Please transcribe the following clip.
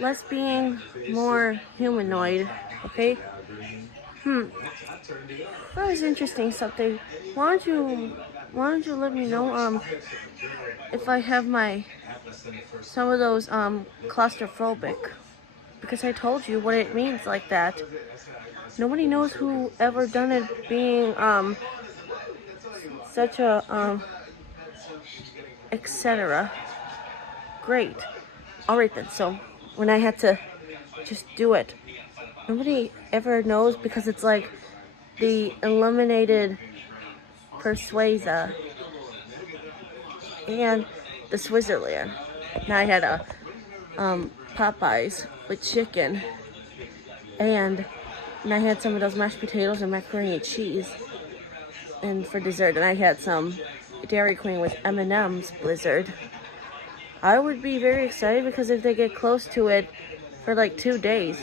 less being, more humanoid, okay? That was interesting something. Why don't you why don't you let me know if I have my some of those claustrophobic, because I told you what it means like that. Nobody knows who ever done it being such a etc. Great. Alright then, so when I had to just do it, nobody ever knows because it's like the eliminated Persuasa and the Switzerland. Now I had a Popeyes with chicken, and I had some of those mashed potatoes and macaroni and cheese, and for dessert, and I had some Dairy Queen with M&M's Blizzard. I would be very excited because if they get close to it for like 2 days,